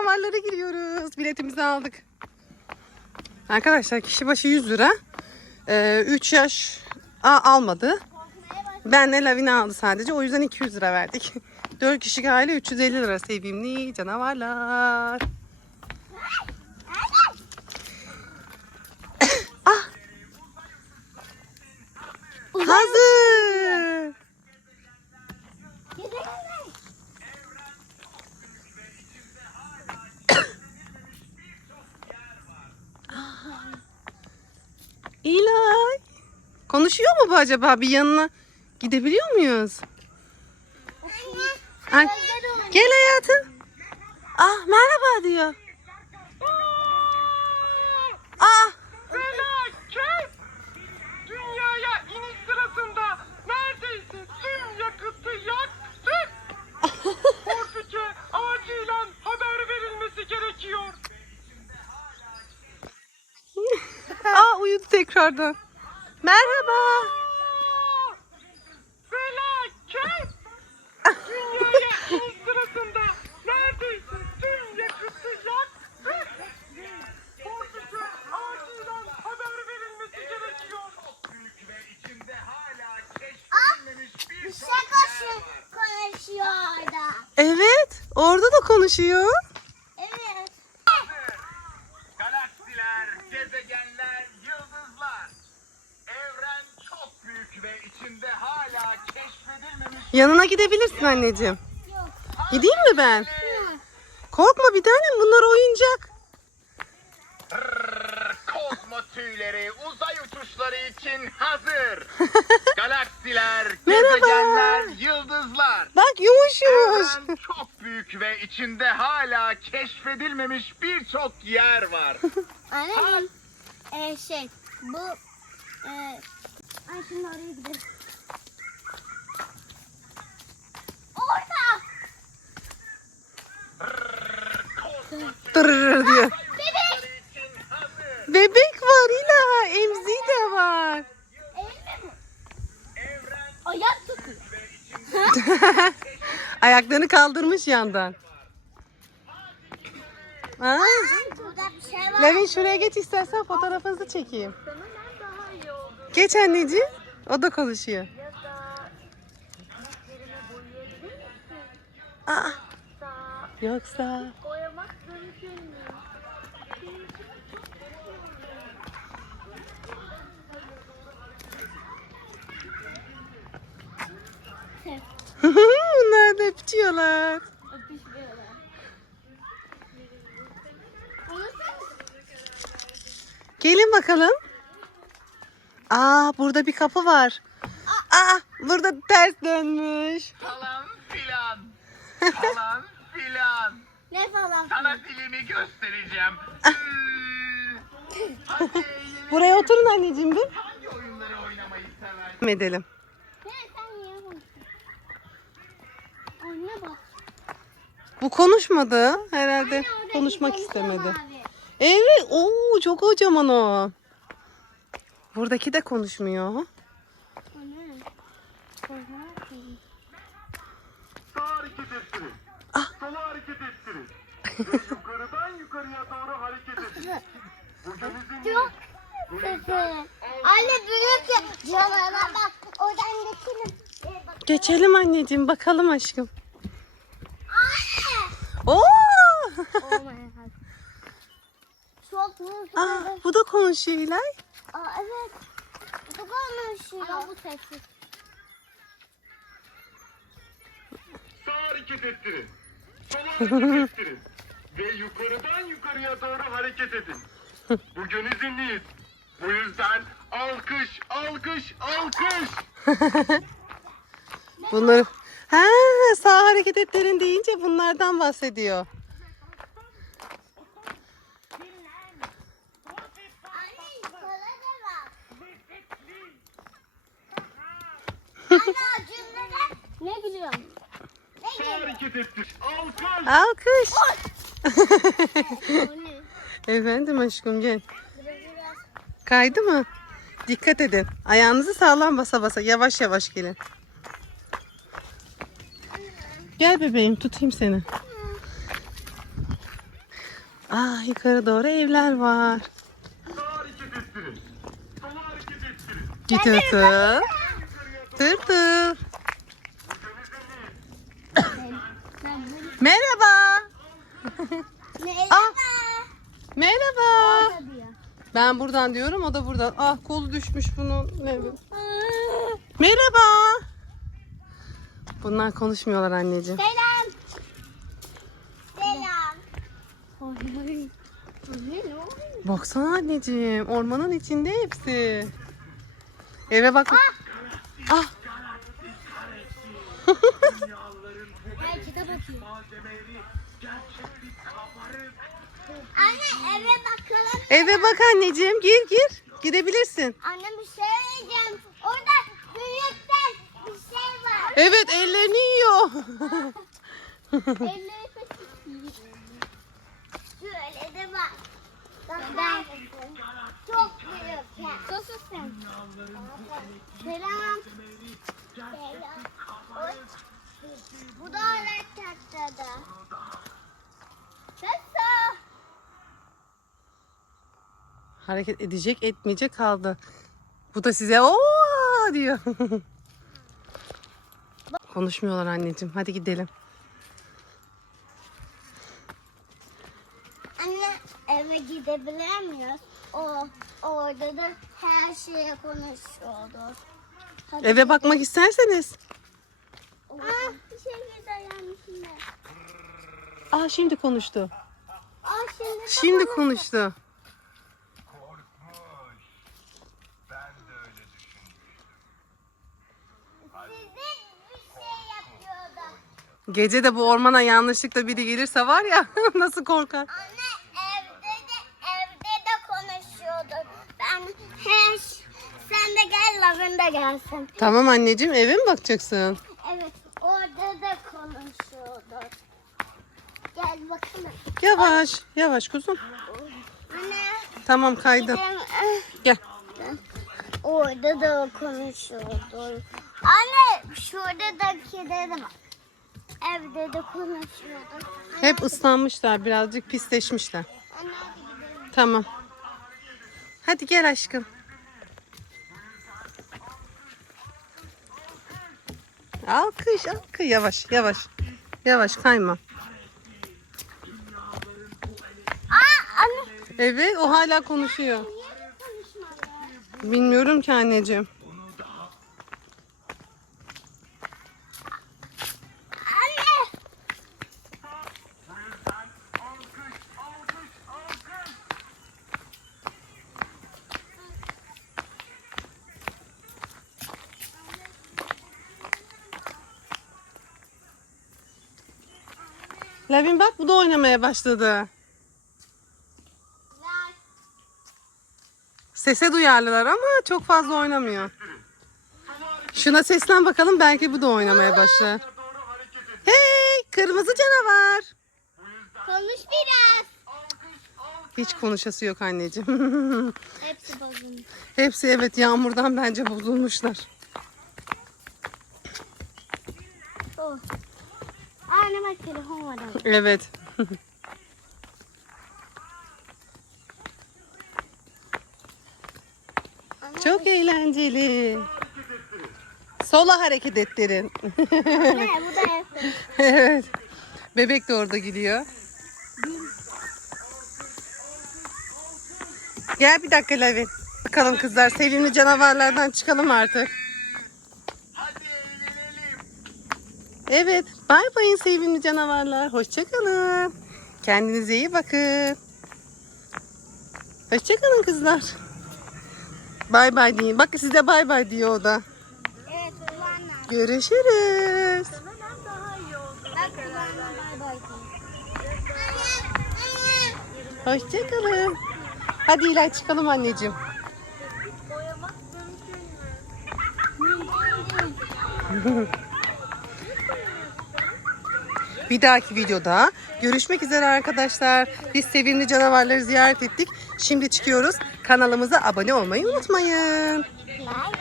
canavarlara giriyoruz. Biletimizi aldık. Arkadaşlar kişi başı 100 lira. 3 yaş Aa, almadı. Benle Lavina aldı sadece. O yüzden 200 lira verdik. 4 kişi aile 350 lira sevimli canavarlar. ah. Hazır. İlay. Konuşuyor mu bu acaba? Bir yanına gidebiliyor muyuz? Ay, gel hayatım. Ah merhaba diyor. Ah Felaket! Dünyaya iniş sırasında neredeyse tüm yakıtı yaktık. Portike acilen haber verilmesi gerekiyor. ah uyudu tekrardan. Merhaba. Felaket! Dünyaya iniş sırasında neredeyse tüm yaktık. Portike acilen haber verilmesi gerekiyor. Bir şey konuşuyor orada. Evet orada da konuşuyor. Evet. Galaksiler, gezegenler, yıldızlar. Evren çok büyük ve içinde hala keşfedilmemiş Yanına gidebilirsin anneciğim. Yok. Gideyim mi ben? Korkma bir tanem bunlar oyuncak. kozmo tüyleri uzay uçuşları için hazır. Galaksiler, Merhaba. gezegenler, yıldızlar. Bak yumuş yumuş. Evren çok büyük ve içinde hala keşfedilmemiş birçok yer var. Anne e, şey bu e, ay şimdi oraya gidelim. Orada. Tırırır diyor. Bebek. için hazır. Bebek var İla. Emzi de var. Eğilme mi? Evren Ayak tutuyor. Ayaklarını kaldırmış yandan. Var. Levin şuraya geç istersen fotoğrafınızı çekeyim. Geç anneciğim. O da konuşuyor. Aa, yoksa Boyamak mümkün mü? bunlar da öpüyorlar. Öpüşmüyorlar. Gelin bakalım. Aa burada bir kapı var. Aa burada ters dönmüş. falan filan. Falan filan. Ne falan? Sana filmi göstereceğim. Hmm. Hadi Buraya oturun anneciğim bir. hangi oyunları oynamayı sever? Devam edelim. Ne sen niye? Anne bak. Bu konuşmadı. Herhalde Anne, orada konuşmak istemedi. konuşma mavi. Evet. Oo çok kocaman o. Buradaki de konuşmuyor. Sağ hareket ettirin. Ah. Sola hareket ettirin. Ve yukarıdan yukarıya doğru hareket edin. Bu denizin Çok sesi. Anne büyük ya. Canavar bak. Oradan geçelim. Bak. Geçelim anneciğim bakalım aşkım. Anne. Oo! Oh my god. Çok büyük. Aa, bu da konuşuyor İlay. Aa, evet. Bu konuşuyor. Ama bu sessiz. Sağ hareket ettirin. Sola hareket ettirin. Ve yukarıdan yukarıya doğru hareket edin. Bugün izinliyiz. Bu yüzden alkış, alkış, alkış. Bunları ha sağ hareket etlerin deyince bunlardan bahsediyor. Anne yukarı da bak. Anne o cümlede ne biliyorum? Hareket ettir. Alkış. Alkış. O ne? Efendim aşkım gel. Kaydı mı? Dikkat edin. Ayağınızı sağlam basa basa yavaş yavaş gelin. Gel bebeğim tutayım seni. Ah yukarı doğru evler var. Sağ hareket ettirin. Sola hareket ettirin. Bir tırtıl. Merhaba. Merhaba. Merhaba. Orada diyor. Ben buradan diyorum o da buradan. Ah kolu düşmüş bunun. Merhaba. Bunlar konuşmuyorlar anneciğim. Selam. Selam. Baksana anneciğim. Ormanın içinde hepsi. Eve bak. Ah. Gel kitap okuyayım. Anne eve bakalım. Eve bak anneciğim. Gir gir. Girebilirsin. Anne bir şey diyeceğim. Orada büyükten bir şey var. Evet ellerini yiyor. Elleri kaçıyor. Şöyle de bak. Ben. Çok büyük. Sus sen. Selam. Selam. Oy. Da öyle. Hareket edecek etmeyecek kaldı. Bu da size o diyor. Konuşmuyorlar anneciğim. Hadi gidelim. Anne eve gidebilir miyiz? O orada da her şeye konuşuyordu. Hadi Eve bakmak isterseniz. Aa, bir şey dayanmış yine. Aa şimdi konuştu. Aa şimdi Şimdi konuş- konuştu. Korkmuş. Ben de öyle düşünmüştüm. Sizin bir şey yapıyordu. Gece de bu ormana yanlışlıkla biri gelirse var ya nasıl korkar. Anne de lavın da gelsin. Tamam anneciğim eve mi bakacaksın? Evet orada da konuşuyordu. Gel bakalım. Yavaş yavaş kuzum. Anne Tamam kaydı. ben, eh, Gel. Orada da konuşuyordu. Anne şuradaki dedim. Evde de konuşuyordu. Anne, Hep ıslanmışlar birazcık pisleşmişler. Anne hadi gidelim. Tamam. Hadi gel aşkım. Alkış alkış yavaş yavaş. Yavaş kayma. Aa anne. Evet o hala konuşuyor. Bilmiyorum ki anneciğim. Anne. Lavin bak bu da oynamaya başladı. Sese duyarlılar ama çok fazla oynamıyor. Şuna seslen bakalım belki bu da oynamaya başlar. Hey kırmızı canavar. Konuş biraz. Hiç konuşası yok anneciğim. Hepsi bozulmuş. Hepsi evet yağmurdan bence bozulmuşlar. Oh. Anne bak telefon var orada. Evet. Çok eğlenceli. Sola hareket ettirin. Ne bu da yapıyor. evet. Bebek de orada gidiyor. Gel bir dakika Lavin. Bakalım kızlar sevimli canavarlardan çıkalım artık. Hadi eğlenelim. Evet. Bay bayın sevimli canavarlar. Hoşçakalın. Kendinize iyi bakın. Hoşçakalın kızlar. Bay bay deyin. Bak size bay bay diyor o da. Evet kulağına. Görüşürüz. Bak kulağına bay bay. Hoşçakalın. Hadi İlay çıkalım anneciğim. Bir dahaki videoda görüşmek üzere arkadaşlar. Biz sevimli canavarları ziyaret ettik. Şimdi çıkıyoruz. Kanalımıza abone olmayı unutmayın. Like